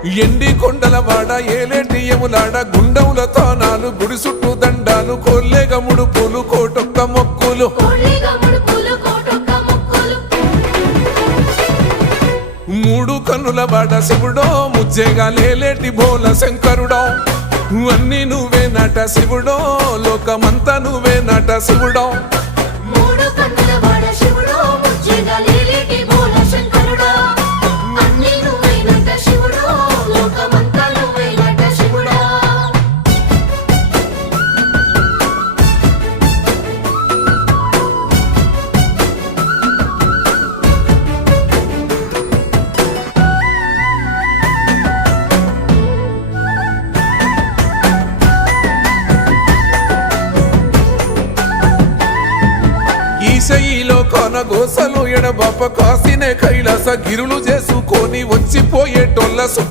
ఎండి కొండల వాడ ఏలేటియములాడ గుండముల తానాలు గుడి చుట్టూ దండాలు కొల్లేగ ముడుపులు కోటొక్క మొక్కులు మూడు కన్నుల వాడ శివుడో ముజ్జేగా లేలేటి బోల శంకరుడో అన్ని నువ్వే నట శివుడో లోకమంతా నువ్వే నట శివుడో ఈశయిలో కొనగోసలు ఎడబాప కాసినే కైలాస గిరులు చేసుకొని వచ్చిపోయేటోళ్ళ